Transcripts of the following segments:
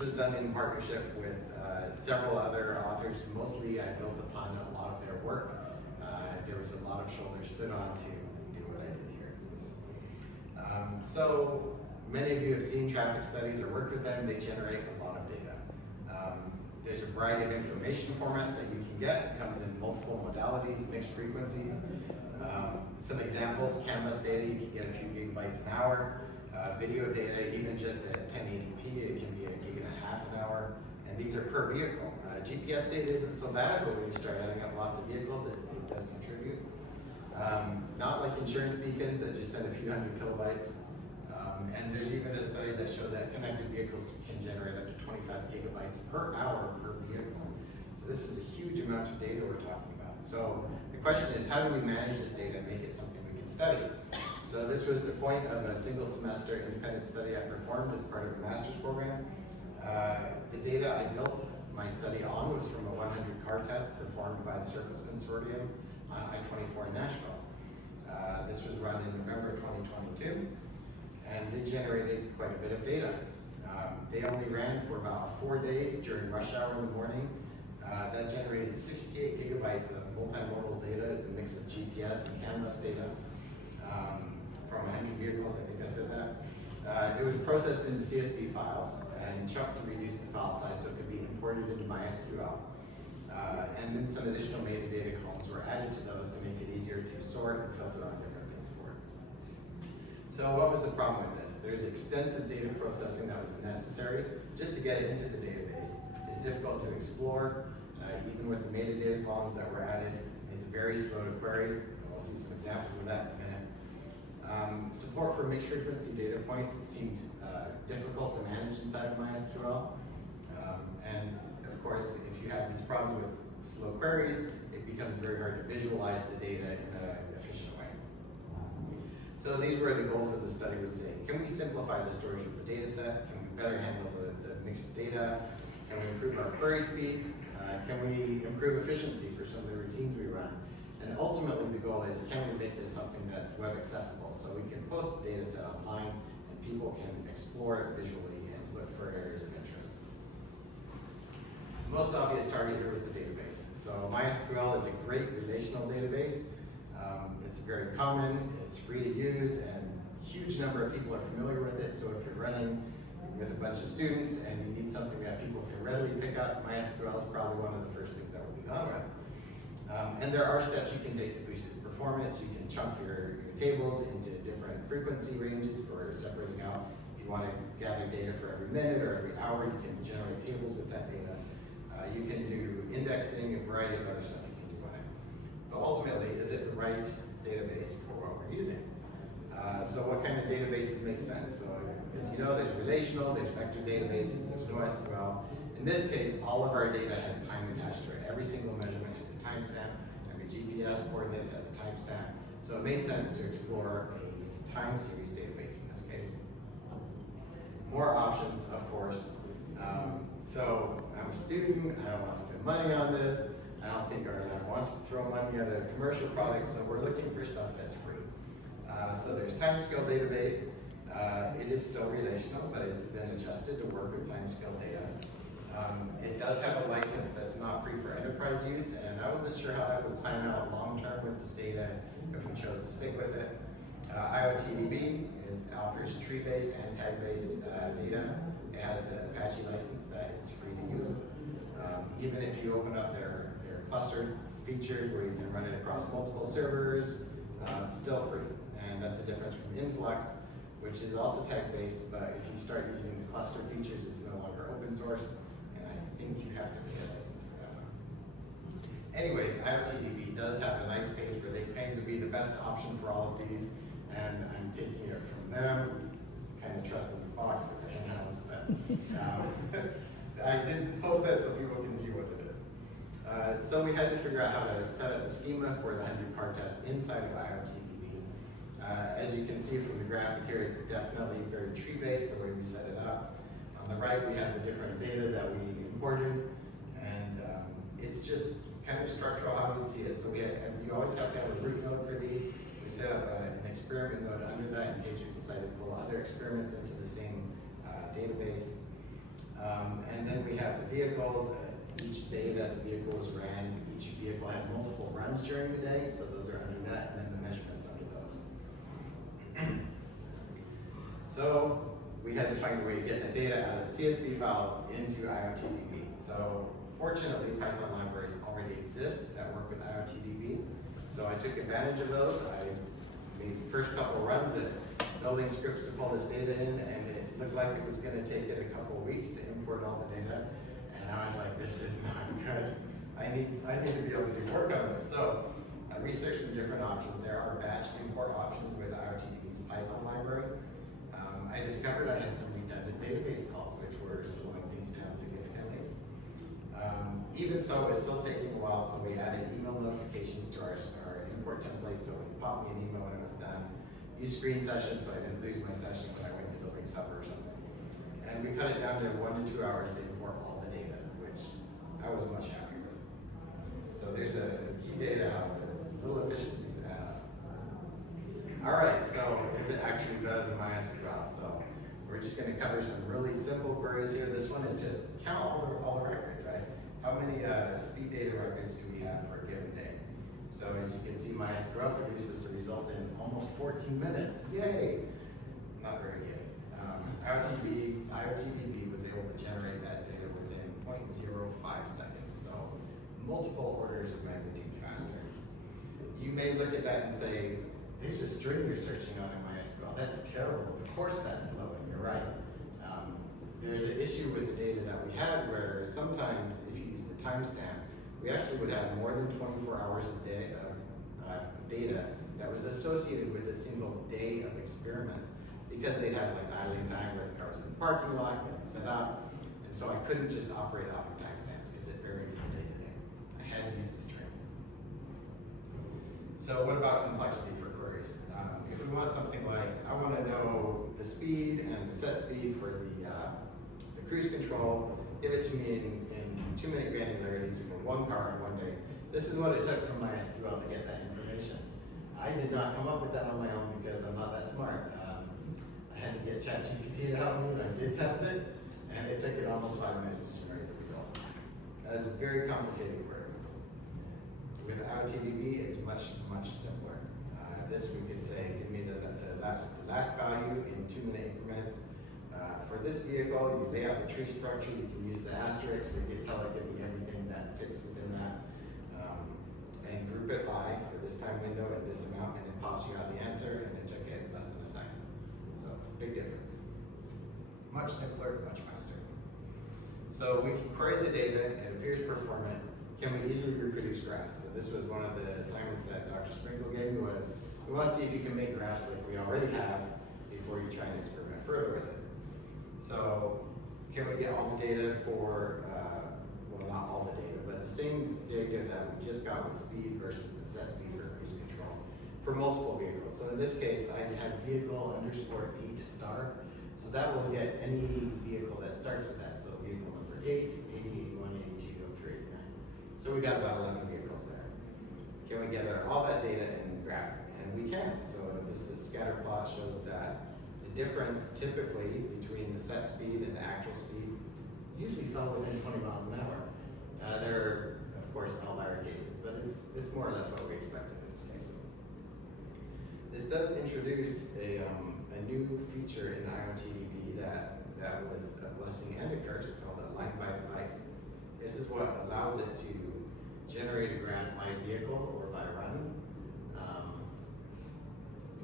was done in partnership with several other authors. Mostly I built upon a lot of their work. There was a lot of shoulders stood on to do what I did here. So many of you have seen traffic studies or worked with them. They generate a lot of data. There's a variety of information formats that you can get. It comes in multiple modalities, mixed frequencies. Some examples: canvas data, you can get a few gigabytes an hour. Video data, even just at 1080p, it can be 1.5 gigs an hour. And these are per vehicle. GPS data isn't so bad, but when you start adding up lots of vehicles, it does contribute. Not like insurance beacons that just send a few hundred kilobytes. And there's even a study that showed that connected vehicles can generate up to 25 gigabytes per hour per vehicle. So this is a huge amount of data we're talking about. So the question is, how do we manage this data and make it something we can study? So this was the point of a single semester independent study I performed as part of the master's program. The data I built my study on was from a 100 car test performed by the Surface Consortium on I-24 in Nashville. This was run in November 2022, and they generated quite a bit of data. They only ran for about 4 days during rush hour in the morning. That generated 68 gigabytes of multimodal data as a mix of GPS and canvas data from 100 vehicles, I think I said that. It was processed into CSV files and chunked to reduce the file size so it could be imported into MySQL. And then some additional metadata columns were added to those to make it easier to sort and filter on different things for it. So what was the problem with this? There's extensive data processing that was necessary just to get it into the database. It's difficult to explore, even with the metadata columns that were added. It's very slow to query. We'll see some examples of that in a minute. Support for mixed frequency data points seemed difficult to manage inside of MySQL. And of course, if you have these problems with slow queries, it becomes very hard to visualize the data in an efficient way. So these were the goals of the study, was saying, can we simplify the storage of the data set? Can we better handle the mixed data? Can we improve our query speeds? Can we improve efficiency for some of the routines we run? And ultimately the goal is, can we make this something that's web accessible so we can post the data set online and people can explore it visually and look for areas of interest. The most obvious target here was the database. So MySQL is a great relational database. It's very common, it's free to use, and a huge number of people are familiar with it. So if you're running with a bunch of students and you need something that people can readily pick up, MySQL is probably one of the first things that will be gone with. And there are steps you can take to boost its performance. You can chunk your tables into different frequency ranges for separating out. If you want to gather data for every minute or every hour, you can generate tables with that data. You can do indexing, a variety of other stuff you can do on it. But ultimately, is it the right database for what we're using? So what kind of databases make sense? So as you know, there's relational, there's vector databases, there's NoSQL. In this case, all of our data has time attached to it. Every single measurement has a timestamp. Every GPS coordinates has a timestamp. So it made sense to explore a time series database in this case. More options, of course. So I'm a student, I don't want to spend money on this. I don't think our lab wants to throw money at a commercial product, so we're looking for stuff that's free. So there's timescale database. It is still relational, but it's been adjusted to work with timescale data. It does have a license that's not free for enterprise use, and I wasn't sure how that would plan out long-term with this data if we chose to stick with it. IoTDB offers tree-based and tag-based data. It has an Apache license that is free to use. Even if you open up their cluster features where you can run it across multiple servers, still free. And that's a difference from Influx, which is also tag-based, but if you start using the cluster features, it's no longer open source, and I think you have to pay a license for that one. Anyways, IoTDB does have a nice page where they claim to be the best option for all of these, and I'm taking it from them. It's kind of trusting the fox with the henhouse, but I did post that so people can see what it is. So we had to figure out how to set up a schema for the 100 car test inside of IoTDB. As you can see from the graphic here, it's definitely very tree-based the way we set it up. On the right, we have the different data that we imported, and it's just kind of structural how we see it. So you always have to have a root node for these. We set up an experiment node under that in case we decide to pull other experiments into the same database. And then we have the vehicles. Each day that the vehicle was ran, each vehicle had multiple runs during the day, so those are under that, and then the measurements under those. So we had to find a way to get the data out of the CSV files into IoTDB. So fortunately, Python libraries already exist that work with IoTDB. So I took advantage of those. I made the first couple runs at building scripts to pull this data in, and it looked like it was going to take it a couple of weeks to import all the data. And I was like, this is not good. I need to be able to do work on this. So I researched some different options. There are batch import options with IoTDB's Python library. I discovered I had some redundant database calls, which were slowing things down significantly. Even so, it's still taking a while, so we added email notifications to our import template, so it popped me an email when it was done. Use screen sessions, so I didn't lose my session when I went to building supper or something. And we cut it down to 1 to 2 hours to import all the data, which I was much happier with. So there's a key data out there. There's little efficiencies add up. All right, so is it actually better than MySQL? So we're just going to cover some really simple queries here. This one is just count all the records, right? How many speed data records do we have for a given day? So as you can see, MySQL produces a result in almost 14 minutes. Yay! Not very yay. IoTDB was able to generate that data within 0.05 seconds, so multiple orders of magnitude faster. You may look at that and say, there's a string you're searching on in MySQL. That's terrible. Of course that's slow, and you're right. There's an issue with the data that we had where sometimes if you use the timestamp, we actually would have more than 24 hours of data that was associated with a single day of experiments because they'd have like idling time where the car was in the parking lot, getting set up, and so I couldn't just operate off of timestamps because it varied from day to day. I had to use the string. So what about complexity for queries? If we want something like, I want to know the speed and the set speed for the cruise control, give it to me in 2-minute granularities for one car in one day. This is what it took from MySQL to get that information. I did not come up with that on my own because I'm not that smart. I had to get ChatGPT to help me, and I did test it, and it took it almost 5 minutes to generate the result. That is a very complicated query. With IoTDB, it's much, much simpler. This we could say, give me the last value in 2-minute increments. For this vehicle, you lay out the tree structure, you can use the asterisk to tell it, give me everything that fits within that. And group it by for this time window at this amount, and it pops you out the answer, and it took it less than a second. So, big difference. Much simpler, much faster. So we can query the data, it appears performant. Can we easily reproduce graphs? So this was one of the assignments that Dr. Sprinkle gave me was, we want to see if you can make graphs like we already have before you try and experiment further with it. So can we get all the data for, well not all the data, but the same data that we just got with speed versus the set speed for cruise control for multiple vehicles. So in this case, I had vehicle _ 8 star. So that will get any vehicle that starts with that. So vehicle number 8, 80, 81, 82, 03, 89. So we got about 11 vehicles there. Can we gather all that data in graph? And we can. So this scatter plot shows that the difference typically between the set speed and the actual speed usually fell within 20 miles an hour. There are, of course, outlier cases, but it's more or less what we expected in this case. This does introduce a new feature in IoTDB that was a blessing and a curse called a line by device. This is what allows it to generate a graph by vehicle or by run,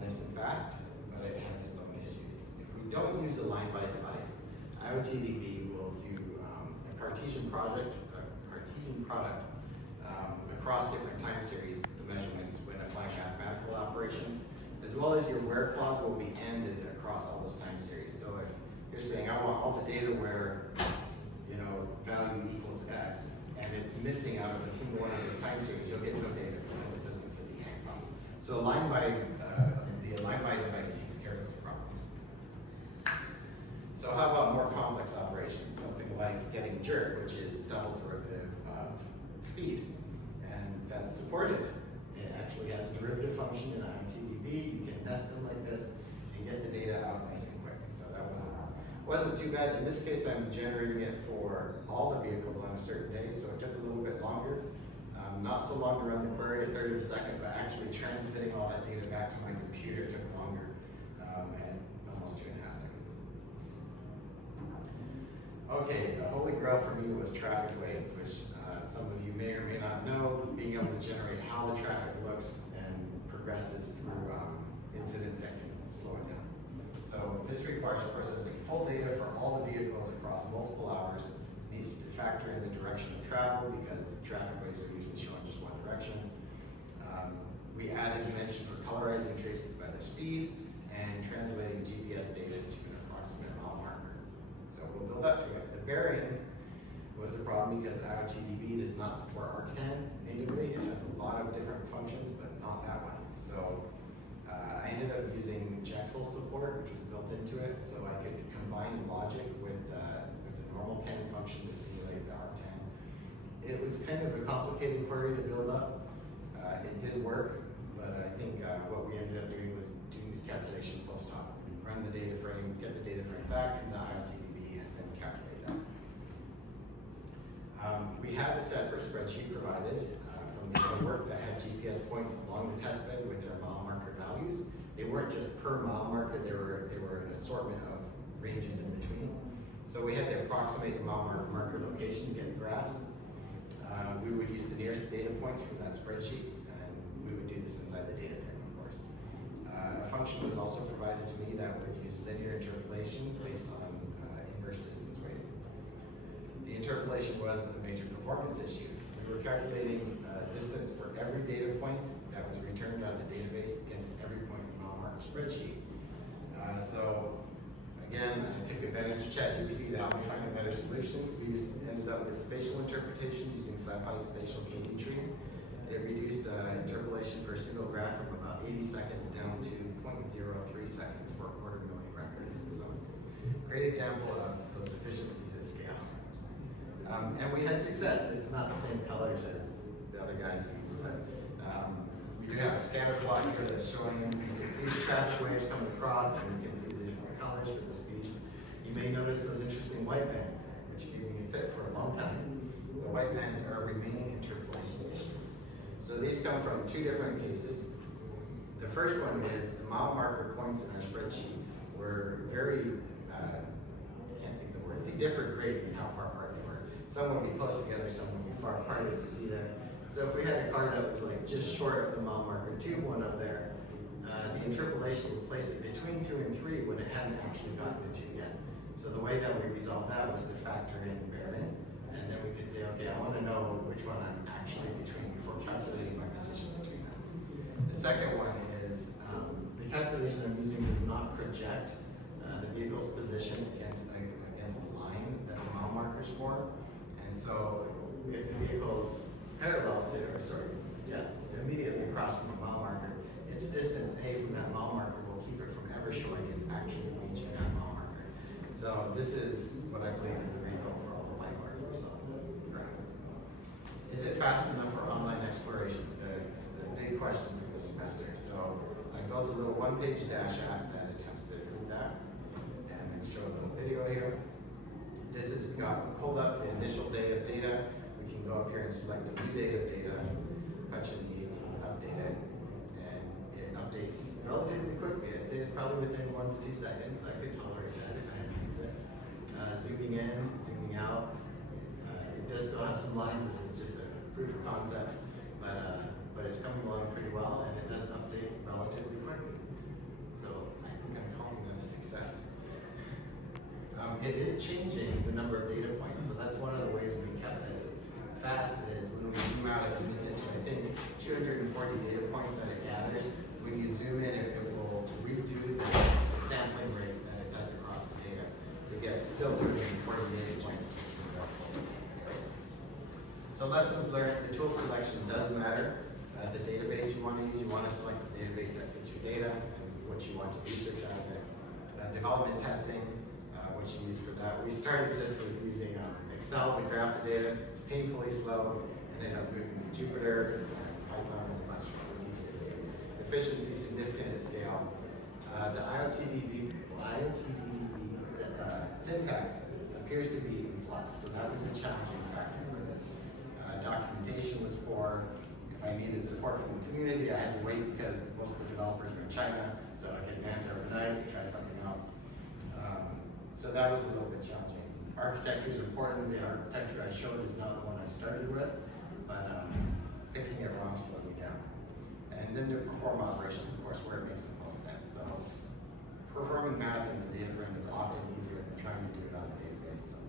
nice and fast, but it has its own issues. If we don't use a line by device, IoTDB will do a Cartesian product across different time series, the measurements when applying mathematical operations, as well as your where clause will be ended across all those time series. So if you're saying, I want all the data where, value equals X, and it's missing out of a single one of those time series, you'll get no data because it doesn't fit the AND clause. So the line by device takes care of those problems. So how about more complex operations? Something like getting jerk, which is double derivative of speed. And that's supported. It actually has a derivative function in IoTDB. You can nest them like this and get the data out nice and quick. So that Wasn't too bad. In this case, I'm generating it for all the vehicles on a certain day, so it took a little bit longer. Not so long to run the query, a third of a second, but actually transmitting all that data back to my computer took longer, and almost 2.5 seconds. Okay, the holy grail for me was traffic waves, which some of you may or may not know, being able to generate how the traffic looks and progresses through incidents that can slow it down. So this requires processing full data for all the vehicles across multiple hours. It needs to factor in the direction of travel because traffic waves are usually showing just one direction. We added dimension for colorizing traces by their speed and translating GPS data to an approximate mile marker. So we'll build up to it. The bearing was a problem because IoTDB does not support Arc10 natively. It has a lot of different functions, but not that one. So I ended up using Jexel support, which was built into it, so I could combine logic with the normal 10 function to simulate the Arc10. It was kind of a complicated query to build up. It did work, but I think what we ended up doing was doing this calculation post hoc. Run the data frame, get the data frame back from the IoTDB, and then calculate that. We had a separate spreadsheet provided from the framework that had GPS points along the test bed with their mile marker values. They weren't just per mile marker, they were an assortment of ranges in between. So we had to approximate the mile marker location to get the graphs. We would use the nearest data points from that spreadsheet, and we would do this inside the data frame, of course. A function was also provided to me that would use linear interpolation based on inverse distance weighting. The interpolation was a major performance issue. We were calculating distance for every data point that was returned out of the database against every point in the mile marker spreadsheet. So again, I took advantage of ChatGPT to help me find a better solution. We ended up with spatial interpretation using SciPy spatial KD tree. It reduced interpolation for a single graph from about 80 seconds down to 0.03 seconds for 250,000 records. So great example of those efficiencies at scale. And we had success. It's not the same colors as the other guys use, but we do have a scatter plot here that's showing, you can see the traffic waves coming across, and you can see the different colors for the speeds. You may notice those interesting white bands, which gave me a fit for a long time. The white bands are remaining interpolation issues. So these come from two different cases. The first one is the mile marker points in our spreadsheet were very, I can't think of the word, they differed greatly in how far apart they were. Some would be close together, some would be far apart, as you see there. So if we had a card that was like just short of the mile marker 2, one up there, the interpolation would place it between 2 and 3 when it hadn't actually gotten to 2 yet. So the way that we resolved that was to factor in bearing, and then we could say, okay, I want to know which one I'm actually between before calculating my position between them. The second one is the calculation I'm using does not project the vehicle's position against the line that the mile markers form. And so if the vehicle's parallel to, immediately across from a mile marker, its distance A from that mile marker will keep it from ever showing it's actually reaching that mile marker. So this is what I believe is the result for all the white bars we saw in the graph. Is it fast enough for online exploration? The big question for the semester. So I built a little one-page Dash app that attempts to do that, and then show a little video here. This has got pulled up the initial day of data. We can go up here and select the new date of data, punch in the 18, update it, and it updates relatively quickly. I'd say it's probably within 1 to 2 seconds. I could tolerate that if I had to use it. Zooming in, zooming out. It does still have some lines. This is just a proof of concept, but it's coming along pretty well, and it does update relatively quickly. So I think I'm calling that a success. It is changing the number of data points, so that's one of the ways we kept this fast is when we zoom out, it gets into, I think, 240 data points that it gathers. When you zoom in, it will redo the sampling rate that it does across the data to get still 240 data points. So lessons learned, the tool selection does matter. The database you want to select the database that fits your data and what you want to research out of it. Development testing, what you use for that. We started just with using Excel to graph the data. It's painfully slow, and then moving to Jupyter. Python is much easier. Efficiency significant at scale. The IoTDB syntax appears to be in flux, so that was a challenging factor for this. Documentation was poor. If I needed support from the community, I had to wait because most of the developers were in China, so I could answer overnight, try something else. So that was a little bit challenging. Architecture is important. The architecture I showed is not the one I started with, but picking it wrong slowed me down. And then to perform operations, of course, where it makes the most sense. So performing math in the data frame is often easier than trying to do it on the database. So,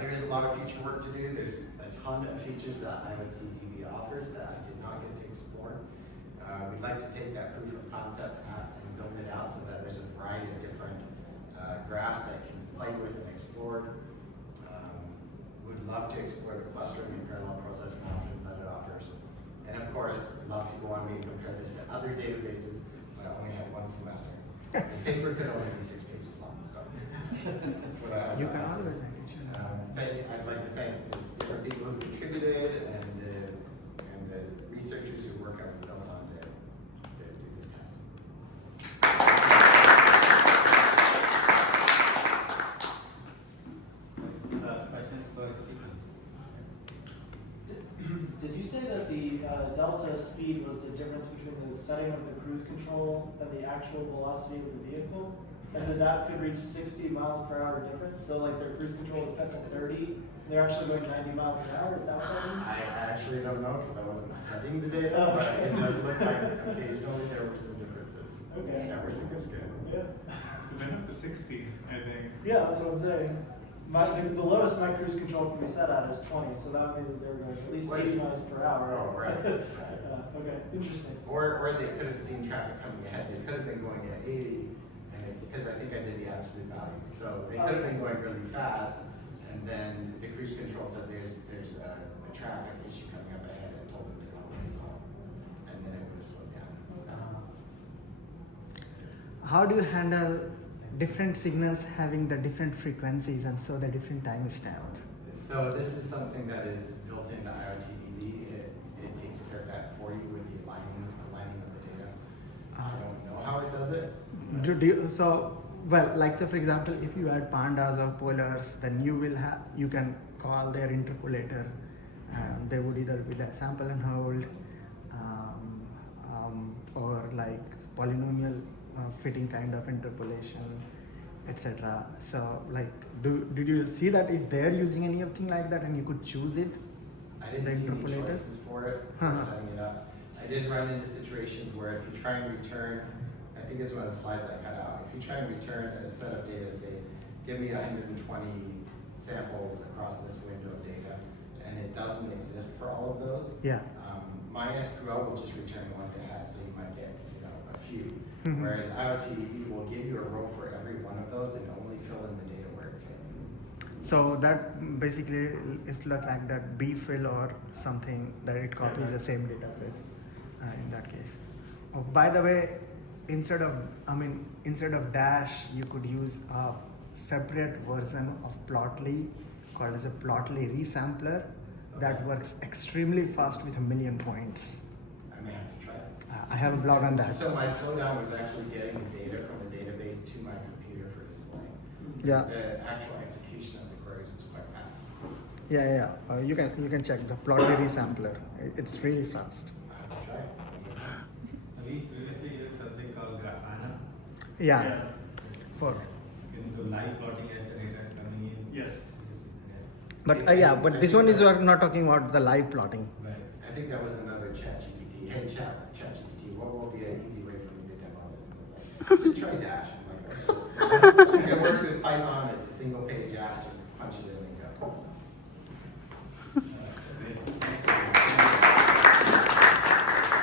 there is a lot of future work to do. There's a ton of features that IoTDB offers that I did not get to explore. We'd like to take that proof of concept and build it out so that there's a variety of different graphs that can play with and explored. Would love to explore the clustering and parallel processing options that it offers. And of course, I'd love to go on me and compare this to other databases, but I only had one semester. The paper could only be 6 pages long, so that's what I have. You can always I'd like to thank the different people who contributed and the researchers who work on built on to do this test. Questions for Stephen? Did you say that the delta speed was the difference between the setting of the cruise control and the actual velocity of the vehicle? And that could reach 60 miles per hour difference? So like their cruise control is set to 30, they're actually going 90 miles an hour, is that what that means? I actually don't know because I wasn't studying the data, but it does look like occasionally there were some differences that were significant. Yeah. Went up to 60, I think. Yeah, that's what I'm saying. The lowest my cruise control can be set at is 20, so that would mean that they were going at least 80 miles per hour. Oh, right. Okay, interesting. Or they could have seen traffic coming ahead. They could have been going at 80, because I think I did the absolute value. So they could have been going really fast, and then the cruise control said there's a traffic issue coming up ahead and told them to go slow, and then it would have slowed down. How do you handle different signals having the different frequencies and so the different time stamp? So this is something that is built into IoTDB. It takes care of that for you with the aligning of the data. I don't know how it does it. Like say for example, if you add pandas or polars, then you can call their interpolator, and they would either be the sample and hold, or like polynomial fitting kind of interpolation, etc. So like, did you see that if they're using anything like that and you could choose it? I didn't see any choices for it for setting it up. I did run into situations where if you try and return, I think it's one of the slides I cut out. If you try and return a set of data, say, give me 120 samples across this window of data, and it doesn't exist for all of those. Yeah. MySQL will just return the ones it has, so you might get a few. Mm-hmm. Whereas IoTDB will give you a row for every one of those and only fill in the data where it fits. So that basically is like that bfill or something that it copies the same data set in that case. Oh, by the way, instead of Dash, you could use a separate version of Plotly called as a Plotly resampler that works extremely fast with 1 million points. I may have to try it. I have a blog on that. So my slowdown was actually getting the data from the database to my computer for display. Yeah. The actual execution of the queries was quite fast. Yeah. You can check the Plotly resampler. It's really fast. I have to try it. We previously used something called Grafana. Yeah. For. You can do live plotting as the data is coming in. Yes. But this one is not talking about the live plotting. Right. I think that was another ChatGPT. Hey, ChatGPT, what will be an easy way for me to demo this? And it's like, just try Dash. I'm like, okay. It works with Python. It's a single page app. Just punch it in and go. So.